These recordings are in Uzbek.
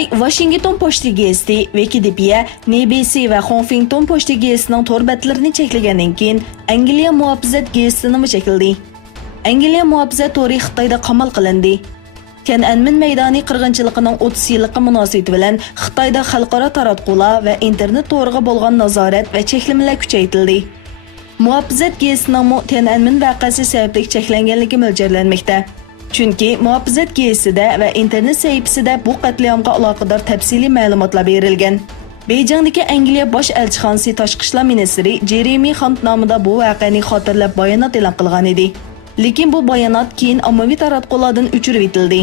Xitoy Washington pochta gazeti, Wikipedia, NBC va Huffington pochta gazetining tor betlarini cheklagandan keyin Angliya muhofizat gazetini chekildi. Angliya muhofizat to'ri Xitoyda qamal qilindi. Tiananmen maydoni qirg'inchiligining 30 yillik munosabati bilan Xitoyda xalqaro taratqular va internet to'riga bo'lgan nazorat va cheklamalar kuchaytirildi. Muhofizat gazetining Tiananmen voqeasi sababli cheklanganligi mo'ljallanmoqda. Chunki muhofizat gazetida va internet sahifasida bu qatliamga aloqador tafsiliy ma'lumotlar berilgan. Beijingdagi Angliya bosh elchixonasi tashqi ishlar ministri Jeremy Hunt nomida bu voqeani xotirlab bayonot e'lon qilgan edi. Lekin bu bayonot keyin ommaviy taratqulardan o'chirib etildi.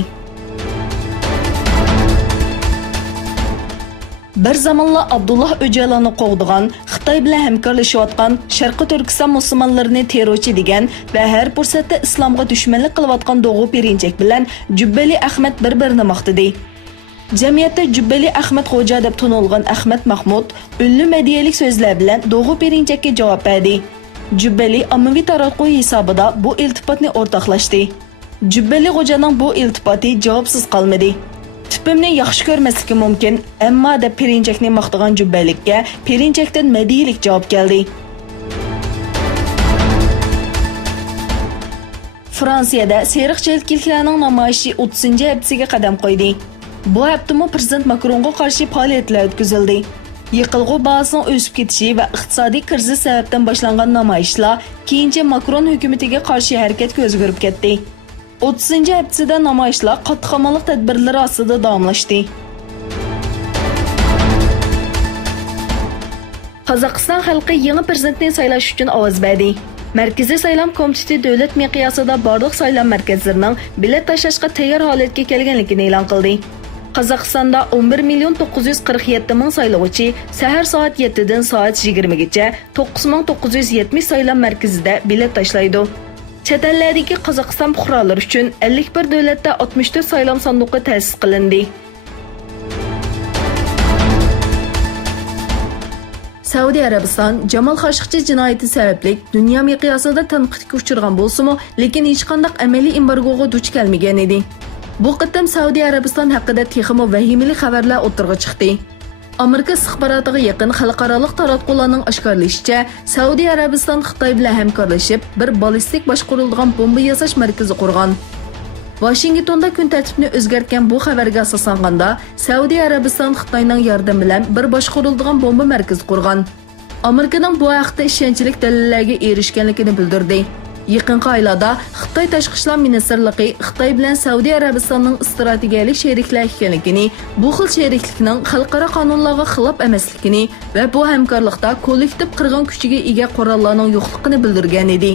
Bir zamonlar Abdullah Öcalan'ı qo'g'digan, Xitoy bilan hamkorlashayotgan Sharqi Turkiston musulmonlarini terrorchi degan va har fursatda islomga dushmanlik qilayotgan Doğu Perinçek bilan Jubbali Ahmad bir-birini maqtadi. Jamiyatda Jubbali Ahmad Xo'ja deb tanilgan Ahmad Mahmud ünlü mediyalik so'zlar bilan Doğu Perinçekka javob berdi. Jubbali ommaviy taratquv hisobida bu iltifotni o'rtoqlashdi. Jubbali Xo'janing bu iltifoti javobsiz qolmadi. Tipimni yaxshi ko'rmasligi mumkin, ammo deb Perinçekni maqtagan Jubbalikka Perinçekdan mediyalik javob keldi. Fransiyada seriq chelkillarning namoyishi 30-haftasiga qadam qo'ydi. Bu haftami prezident Makronga qarshi faoliyatlar o'tkazildi. Yiqilg'u bahosining o'sib ketishi va iqtisodiy kriz sababdan boshlangan namoyishlar keyincha Makron hukumatiga qarshi harakatga o'zgarib ketdi. 30-haftasida namoyishlar qattiq tadbirlar ostida davomlashdi. Qozog'iston xalqi yangi prezidentni saylash uchun ovoz berdi. Markaziy saylov komiteti davlat miqyosida barliq saylov markazlarining bilet tashlashga tayyor holatga kelganligini e'lon qildi. Qozog'istonda 11.947.000 saylovchi sahar soat 7 dan soat 20 gacha 9.970 saylov markazida bilet tashlaydi. Chet ellardagi Qozog'iston fuqarolari uchun 51 davlatda 64 saylov sanduqi ta'sis qilindi. Saudiya Arabiston Jamal Khashoggi jinoyati sababli dunyo miqyosida tanqidga uchragan bo'lsa-mu, lekin hech qanday amaliy embargoga duch kelmagan edi. Bu qatam Saudiya Arabiston haqida texmo vahimali xabarlar o'tirg'i chiqdi. Amerika istixborotiga yaqin xalqaro taratqularning oshkorlashicha, Saudiya Arabiston Xitoy bilan hamkorlashib, bir ballistik boshqariladigan bomba yasash markazi qurgan. Washingtonda kun tartibini o'zgartgan bu xabarga asoslanganda, Saudiya Arabiston Xitoyning yordami bilan bir boshqariladigan bomba markazi qurgan. Amerikaning bu haqda ishonchli dalillarga erishganligini bildirdi. Yaqinqi oylarda Xitoy tashqi ishlar ministrligi Xitoy bilan Saudiya Arabistonning strategik sheriklar ekanligini, bu xil sheriklikning xalqaro qonunlarga xilof emasligini va bu hamkorlikda kollektiv qirg'in kuchiga ega qurollarning yo'qligini bildirgan edi.